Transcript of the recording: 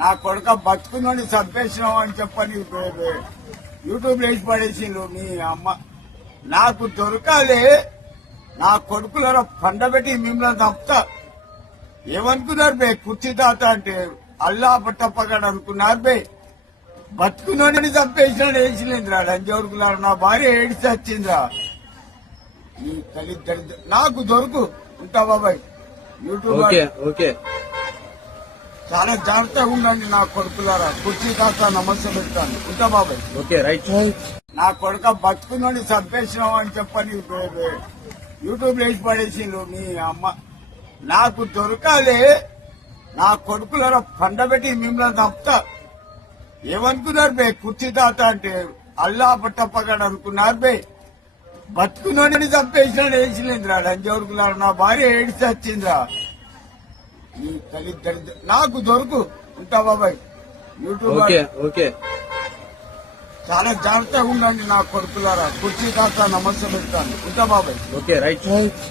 నా కొడుక బతుకుని చంపేసినావు అని చెప్పని యూట్యూబ్ వేసి పడేసిండు మీ అమ్మ. నాకు దొరకాలి, నా కొడుకులలో పండబెట్టి మిమ్మల్ని చంపుతా. ఏమనుకున్నారు బే? కుర్చీ తాత అంటే అల్లా పట్టప్పగాడు అనుకున్నారు బే. బతుకునోని చంపేసినాడు, వేసిలేదురా డంజోరుకులా. నా భార్య ఏడిచి వచ్చిందిరా. ఈ తల్లి దరిద్ర నాకు దొరుకు ఉంటా బాబాయ్. యూట్యూబ్ చాలా జాగ్రత్తగా ఉండండి నా కొడుకులారా. కుర్చీ తాత నమస్తే పెడతాను. ఉంటా బాబాయ్. నా కొడుక బతుకునోని చంపేసినావు అని చెప్పని యూట్యూబ్ వేసి పడేసిండు మీ అమ్మ. నాకు దొరకాలి, నా కొడుకులలో పండబెట్టి మిమ్మల్ని చంపుతా. ఏమనుకున్నారు బే? కుర్చీ తాత అంటే అల్లా పట్టప్పగాడు అనుకున్నారు బే. బతుకునోని చంపేసినాడు, వేసిలేదురా డంజోరుకులా. నా భార్య ఏడిచి వచ్చిందిరా. ఈ తల్లి దరిద్ర నాకు దొరుకు ఉంటా బాబాయ్. యూట్యూబ్ చాలా జాగ్రత్తగా ఉండండి నా కొడుకులారా. కుర్చీ తాత నమస్తే పెడతాను. ఉంటా బాబాయ్.